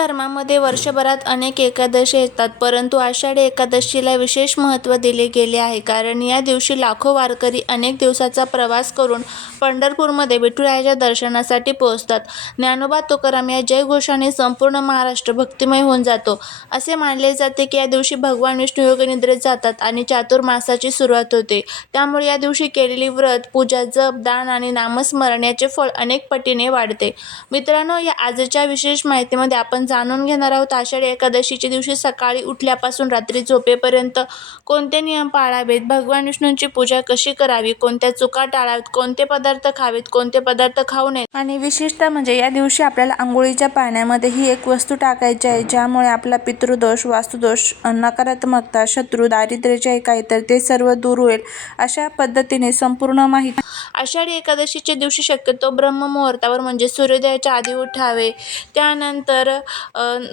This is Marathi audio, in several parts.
धर्मामध्ये वर्षभरात अनेक एकादशी येतात, परंतु आषाढी एकादशीला विशेष महत्त्व दिले गेले आहे. कारण या दिवशी लाखो वारकरी अनेक दिवसाचा प्रवास करून पंढरपूरमध्ये विठुरायाच्या दर्शनासाठी पोहोचतात. ज्ञानोबा तुकाराम या जयघोषाने संपूर्ण महाराष्ट्र भक्तिमय होऊन जातो. असे मानले जाते की या दिवशी भगवान विष्णू योगनिद्रेत जातात आणि चातुर्मासाची सुरुवात होते. त्यामुळे या दिवशी केलेली व्रत, पूजा, जप, दान आणि नामस्मरण याचे फळ अनेक पटीने वाढते. मित्रांनो, या आजच्या विशेष माहितीमध्ये आपण जाणून घेणार आहोत आषाढी एकादशीच्या दिवशी सकाळी उठल्यापासून रात्री झोपेपर्यंत कोणते नियम पाळावेत, भगवान विष्णूंची पूजा कशी करावी, कोणत्या चुका टाळाव्यात, कोणते पदार्थ खावेत, कोणते पदार्थ खाऊ नयेत आणि विशेषतः म्हणजे या दिवशी आपल्याला आंघोळीच्या पाण्यामध्ये ही एक वस्तू टाकायची आहे ज्यामुळे आपला पितृदोष, वास्तुदोष, नकारात्मकता, शत्रू, दारिद्र्य जे काही तर ते सर्व दूर होईल. अशा पद्धतीने संपूर्ण माहिती. आषाढी एकादशीच्या दिवशी शक्यतो ब्रह्ममुहूर्तावर म्हणजे सूर्योदयाच्या आधी उठावे. त्यानंतर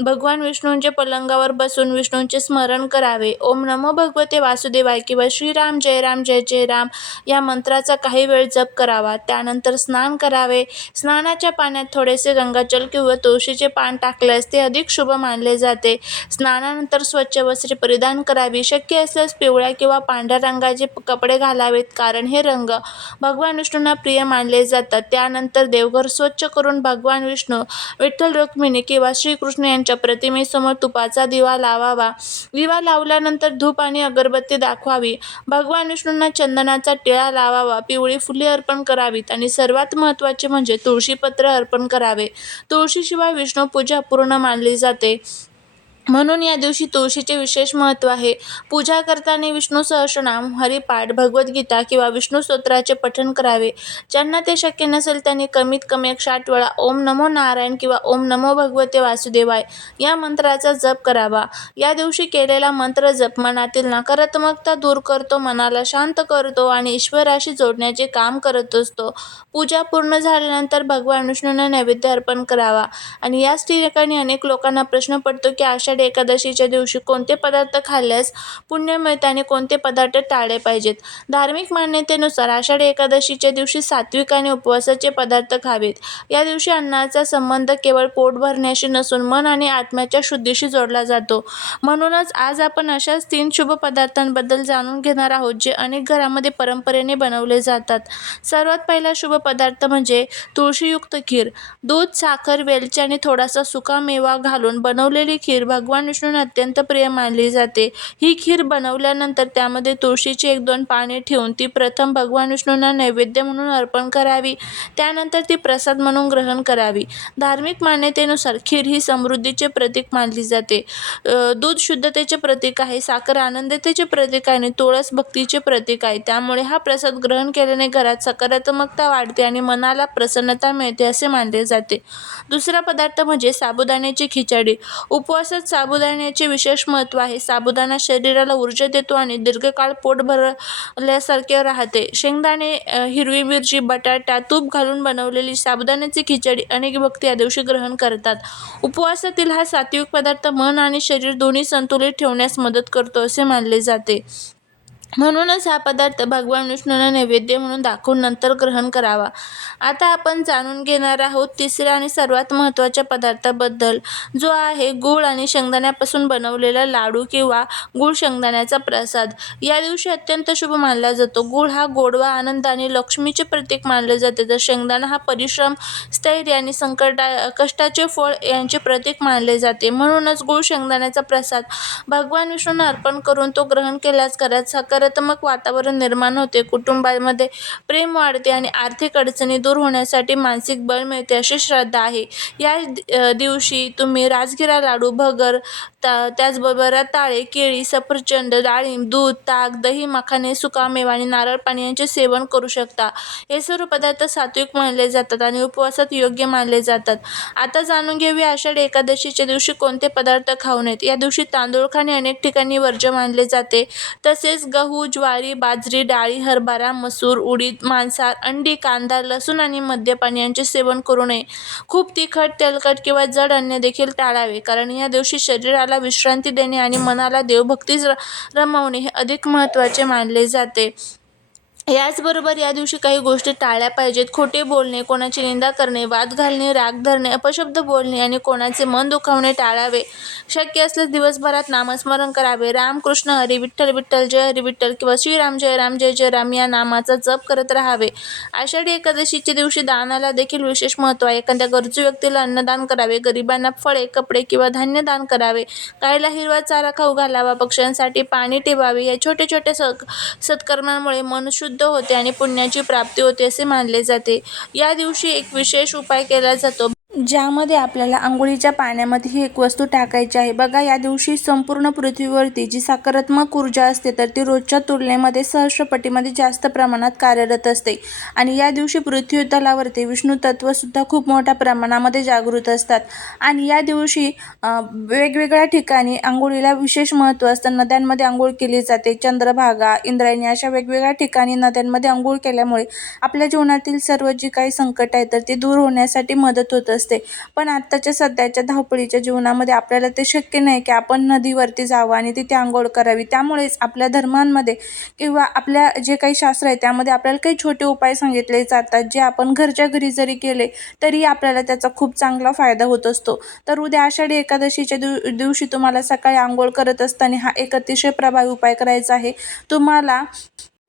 भगवान विष्णूंच्या पलंगावर बसून विष्णूंचे स्मरण करावे. ओम नमो भगवते वासुदेवाय किंवा श्रीराम जय राम जय जय राम या मंत्राचा काही वेळ जप करावा. त्यानंतर स्नान करावे. स्नानाच्या पाण्यात थोडेसे गंगाजल किंवा तुळशीचे पान टाकल्यास ते अधिक शुभ मानले जाते. स्नानानंतर स्वच्छ वस्त्रे परिधान करावी. शक्य असल्यास पिवळ्या किंवा पांढऱ्या रंगाचे कपडे घालावेत, कारण हे रंग भगवान विष्णूंना प्रिय मानले जातात. त्यानंतर देवघर स्वच्छ करून भगवान विष्णू, विठ्ठल, रुक्मिणी किंवा श्रीकृष्ण यांच्या प्रतिमेसमोर तुपाचा दिवा लावावा. दिवा लावल्यानंतर धूप आणि अगरबत्ती दाखवावी. भगवान विष्णूंना चंदनाचा टिळा लावावा. पिवळी फुले अर्पण करावीत आणि सर्वात महत्त्वाचे म्हणजे तुळशीपत्र अर्पण करावे. तुळशीशिवाय विष्णू पूजा अपूर्ण मानली जाते. म्हणून या दिवशी तुळशीचे विशेष महत्त्व आहे. पूजा करताना विष्णू सहस्रनाम, हरिपाठ, भगवद्गीता किंवा विष्णू स्तोत्राचे पठण करावे. ज्यांना ते शक्य नसेल त्यांनी कमीत कमी 108 वेळा ओम नमो नारायण किंवा ओम नमो भगवते वासुदेवाय या मंत्राचा जप करावा. या दिवशी केलेला मंत्र जप मनातील नकारात्मकता दूर करतो, मनाला शांत करतो आणि ईश्वराशी जोडण्याचे काम करत असतो. पूजा पूर्ण झाल्यानंतर भगवान विष्णूंना नैवेद्य अर्पण करावा. आणि याच ठिकाणी अनेक लोकांना प्रश्न पडतो की आषाढी एकादशीच्या दिवशी कोणते पदार्थ खाल्ल्यास पुण्य मिळते आणि कोणते पदार्थ टाळले पाहिजेत. धार्मिक मान्यतेनुसार आषाढी एकादशीच्या दिवशी सात्विक आणि उपवासाचे पदार्थ खावेत. या दिवशी अन्नाचा संबंध केवळ पोट भरण्याशी नसून मन आणि आत्म्याच्या शुद्धीशी जोडला जातो. म्हणूनच आज आपण अशाच 3 शुभ पदार्थांबद्दल जाणून घेणार आहोत जे अनेक घरामध्ये परंपरेने बनवले जातात. सर्वात पहिला शुभ पदार्थ म्हणजे तुळशीयुक्त खीर. दूध, साखर, वेलची आणि थोडासा सुका मेवा घालून बनवलेली खीर भगवान विष्णूंना अत्यंत प्रिय मानली जाते. ही खीर बनवल्यानंतर त्यामध्ये तुळशीची 1-2 पाने ठेवून ती प्रथम भगवान विष्णूंना नैवेद्य म्हणून अर्पण करावी. त्यानंतर ती प्रसाद म्हणून ग्रहण करावी. धार्मिक मान्यतेनुसार खीर ही समृद्धीचे प्रतीक मानली जाते. दूध शुद्धतेचे प्रतीक आहे, साखर आनंदतेचे प्रतीक आहे आणि तुळस भक्तीचे प्रतीक आहे. त्यामुळे हा प्रसाद ग्रहण केल्याने घरात सकारात्मकता वाढते आणि मनाला प्रसन्नता मिळते असे मानले जाते. दुसरा पदार्थ म्हणजे साबुदाण्याची खिचडी. उपवासात साबुदाण्याचे विशेष महत्त्व आहे. साबुदाणा शरीराला ऊर्जा देतो आणि दीर्घकाळ पोट भरल्यासारखे राहते. शेंगदाणे, हिरवी मिरची, बटाटा, तूप घालून बनवलेली साबुदाण्याची खिचडी अनेक भक्त या दिवशी ग्रहण करतात. उपवासातील हा सात्विक पदार्थ मन आणि शरीर दोन्ही संतुलित ठेवण्यास मदत करतो असे मानले जाते. म्हणूनच हा पदार्थ भगवान विष्णूंना नैवेद्य म्हणून दाखवून नंतर ग्रहण करावा. आता आपण जाणून घेणार आहोत तिसऱ्या आणि सर्वात महत्त्वाच्या पदार्थाबद्दल, जो आहे गूळ आणि शेंगदाण्यापासून बनवलेला लाडू किंवा गूळ शेंगदाण्याचा प्रसाद. या दिवशी अत्यंत शुभ मानला जातो. गूळ हा गोडवा, आनंद आणि लक्ष्मीचे प्रतीक मानले जाते, तर शेंगदाणा हा परिश्रम, स्थैर्य आणि कष्टाचे फळ यांचे प्रतीक मानले जाते. म्हणूनच गूळ शेंगदाण्याचा प्रसाद भगवान विष्णूंना अर्पण करून तो ग्रहण केल्यास घरात सकारात्मक वातावरण निर्माण होते, कुटुंबामध्ये प्रेम वाढते आणि आर्थिक अडचणी दूर होण्यासाठी मानसिक बळ मिळते अशी श्रद्धा आहे. या दिवशी तुम्ही राजगिरा लाडू, भगर, त्याचबरोबर रताळे, केळी, सफरचंद, डाळिंब, दूध, ताक, दही, मखाने, सुकामेवा आणि नारळ पाणी यांचे सेवन करू शकता. हे सर्व पदार्थ सात्विक मानले जातात आणि उपवासात योग्य मानले जातात. आता जाणून घेऊया आषाढी एकादशीच्या दिवशी कोणते पदार्थ खाऊ नयेत. या दिवशी तांदूळ खाणे अनेक ठिकाणी वर्ज्य मानले जाते. तसेच गहू, ज्वारी, बाजरी, डाळी, हरभरा, मसूर, उडीद, मांसाहार, अंडी, कांदा, लसूण आणि मद्यपान यांचे सेवन करू नये. खूप तिखट, तेलकट किंवा जड अन्न देखील टाळावे, कारण या दिवशी शरीराला विश्रांती देणे आणि मनाला देवभक्तीत रमवणे हे अधिक महत्त्वाचे मानले जाते. याचबरोबर या दिवशी काही गोष्टी टाळल्या पाहिजेत. खोटे बोलणे, कोणाची निंदा करणे, वाद घालणे, राग धरणे, अपशब्द बोलणे आणि कोणाचे मन दुखावणे टाळावे. शक्य असल्यास दिवसभरात नामस्मरण करावे. राम कृष्ण हरी, विठ्ठल विठ्ठल, जय हरी विठ्ठल किंवा श्रीराम जय राम जय जय राम या नामाचा जप करत राहावे. आषाढी एकादशीच्या दिवशी दानाला देखील विशेष महत्त्व आहे. एखाद्या गरजू व्यक्तीला अन्नदान करावे, गरिबांना फळे, कपडे किंवा धान्य दान करावे, गायीला हिरवा चारा खाऊ घालावा, पक्ष्यांसाठी पाणी ठेवावे. या छोट्या छोट्या सत्कर्मांमुळे मन शुद्ध होते आणि पुण्याची प्राप्ती होते असे मानले जाते. या दिवशी एक विशेष उपाय केला जातो, ज्यामध्ये आपल्याला अंघोळीच्या पाण्यामध्ये ही एक वस्तू टाकायची आहे. बघा, या दिवशी संपूर्ण पृथ्वीवरती जी सकारात्मक ऊर्जा असते तर ती रोजच्या तुलनेमध्ये सहस्रपटीमध्ये जास्त प्रमाणात कार्यरत असते. आणि या दिवशी पृथ्वी तलावरती विष्णू तत्वसुद्धा खूप मोठ्या प्रमाणामध्ये जागृत असतात. आणि या दिवशी वेगवेगळ्या ठिकाणी अंघोळीला विशेष महत्त्व असतं. नद्यांमध्ये अंघोळ केली जाते. चंद्रभागा, इंद्रायणी अशा वेगवेगळ्या ठिकाणी नद्यांमध्ये अंघोळ केल्यामुळे आपल्या जीवनातील सर्व जी काही संकट आहे तर ती दूर होण्यासाठी मदत होत असते. पण आत्ताच्या सध्याच्या धावपळीच्या जीवनामध्ये आपल्याला ते शक्य नाही की आपण नदीवरती जावं आणि तिथे अंघोळ करावी. त्यामुळेच आपल्या धर्मांमध्ये किंवा आपल्या जे काही शास्त्र आहे त्यामध्ये आपल्याला काही छोटे उपाय सांगितले जातात, जे आपण घरच्या घरी जरी केले तरी आपल्याला त्याचा खूप चांगला फायदा होत असतो. तर उद्या आषाढी एकादशीच्या दिवशी तुम्हाला सकाळी अंघोळ करत असताना हा एक अतिशय प्रभावी उपाय करायचा आहे. तुम्हाला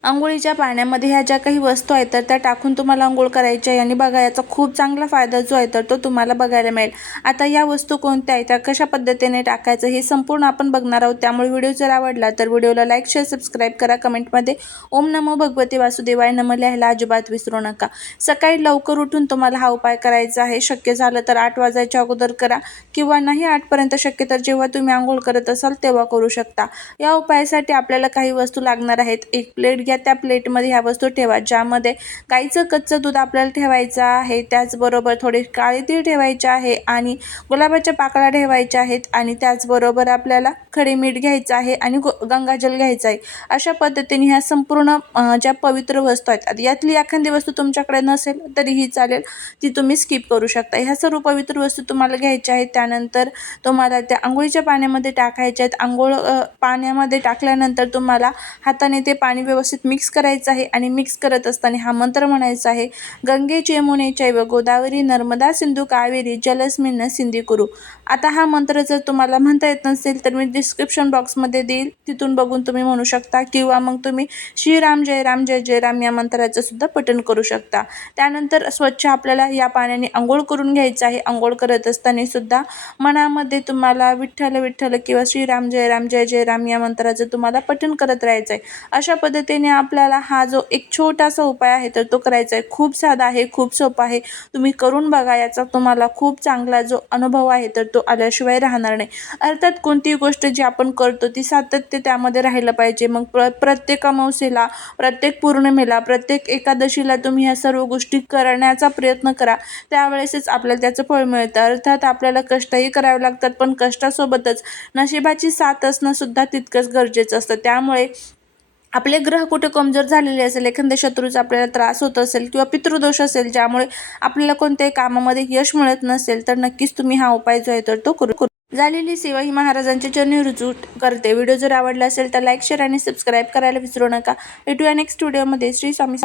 अंघोळीच्या पाण्यामध्ये ह्या ज्या काही वस्तू आहेत तर त्या टाकून तुम्हाला अंघोळ करायची आहे. आणि बघा, याचा खूप चांगला फायदा जो आहे तर तो तुम्हाला बघायला मिळेल. आता या वस्तू कोणत्या आहेत, त्या कशा पद्धतीने टाकायचं हे संपूर्ण आपण बघणार आहोत. त्यामुळे व्हिडिओ जर आवडला तर व्हिडिओला लाईक, शेअर, सबस्क्राईब करा. कमेंटमध्ये ओम नमो भगवते वासुदेवाय नमः लिहायला अजिबात विसरू नका. सकाळी लवकर उठून तुम्हाला हा उपाय करायचा आहे. शक्य झालं तर 8 वाजायच्या अगोदर करा किंवा नाही 8पर्यंत शक्य तर जेव्हा तुम्ही अंघोळ करत असाल तेव्हा करू शकता. या उपायासाठी आपल्याला काही वस्तू लागणार आहेत. एक प्लेट घ्या, त्या प्लेटमध्ये ह्या वस्तू ठेवा, ज्यामध्ये गाईचं कच्चं दूध आपल्याला ठेवायचं आहे. त्याचबरोबर थोडे काळे तीळ ठेवायचे आहे आणि गुलाबाच्या पाकळ्या ठेवायच्या आहेत. आणि त्याचबरोबर आपल्याला खडे मीठ घ्यायचं आहे आणि गंगाजल घ्यायचं आहे. अशा पद्धतीने ह्या संपूर्ण ज्या पवित्र वस्तू आहेत, यातली एखादी वस्तू तुमच्याकडे नसेल तरीही चालेल, ती तुम्ही स्किप करू शकता. ह्या सर्व पवित्र वस्तू तुम्हाला घ्यायच्या आहेत. त्यानंतर तुम्हाला त्या आंघोळीच्या पाण्यामध्ये टाकायच्या आहेत. आंघोळ पाण्यामध्ये टाकल्यानंतर तुम्हाला हाताने ते पाणी व्यवस्थित मिक्स करायचं आहे. आणि मिक्स करत असताना हा मंत्र म्हणायचा आहे, गंगे यमुने चैव गोदावरी नर्मदा सिंधू कावेरी जलस्मिन् सिंधी कुरु. आता हा मंत्र जर तुम्हाला म्हणता येत नसेल तर मी डिस्क्रिप्शन बॉक्समध्ये देईल, तिथून बघून तुम्ही म्हणू शकता. किंवा मग तुम्ही श्रीराम जय राम जय जय राम या मंत्राचं सुद्धा पठण करू शकता. त्यानंतर स्वच्छ आपल्याला या पाण्याने अंघोळ करून घ्यायचं आहे. अंघोळ करत असताना सुद्धा मनामध्ये तुम्हाला विठ्ठल विठ्ठल किंवा श्रीराम जय राम जय जय राम या मंत्राचं तुम्हाला पठण करत राहायचं आहे. अशा पद्धतीने आपल्याला हा जो एक छोटासा उपाय आहे तर तो करायचा आहे. खूप साधा आहे, खूप सोपा आहे. तुम्ही करून बघा. याचा तुम्हाला खूप चांगला जो अनुभव आहे तर तो आल्याशिवाय राहणार नाही. अर्थात कोणतीही गोष्ट जी आपण करतो ती सातत्य त्यामध्ये राहिलं पाहिजे. मग प्रत्येक अमावस्येला, प्रत्येक पौर्णिमेला, प्रत्येक एकादशीला तुम्ही ह्या सर्व गोष्टी करण्याचा प्रयत्न करा. त्यावेळेसच आपल्याला त्याचं फळ मिळतं. अर्थात आपल्याला कष्टही करावे लागतात, पण कष्टासोबतच नशिबाची साथ असणं सुद्धा तितकंच गरजेचं असतं. त्यामुळे आपले ग्रह कुठे कमजोर झालेले असेल, एखाद्या शत्रूचा आपल्याला त्रास होत असेल किंवा पितृदोष असेल, ज्यामुळे आपल्याला कोणत्याही कामामध्ये यश मिळत नसेल, तर नक्कीच तुम्ही हा उपाय जो आहे तर तो करू. झालेली सेवा ही महाराजांच्या चरणी रुजू करते. व्हिडिओ जर आवडला असेल तर लाईक, शेअर आणि सबस्क्राईब करायला विसरू नका. भेटूया नेक्स्ट व्हिडिओमध्ये. श्री स्वामी